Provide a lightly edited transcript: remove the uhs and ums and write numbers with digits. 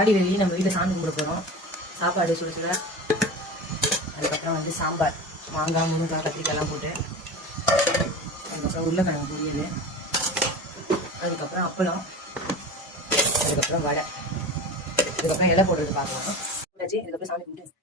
ஆடி வெள்ளி நம்ம வீட்டில் சாமி கும்பிட போகிறோம். சாப்பாடு சுட சுட. அதுக்கப்புறம் வந்து சாம்பார், மாங்காய் முருங்காய் கத்திரிக்காய்லாம் போட்டு. அதுக்கப்புறம் உருளைக்கிழங்கு பொரியல். அதுக்கப்புறம் அப்பளம். அதுக்கப்புறம் வடை. அதுக்கப்புறம் இலை போடுறது பார்க்கலாம். இதுக்கப்புறம் சாமி கும்பிட்டு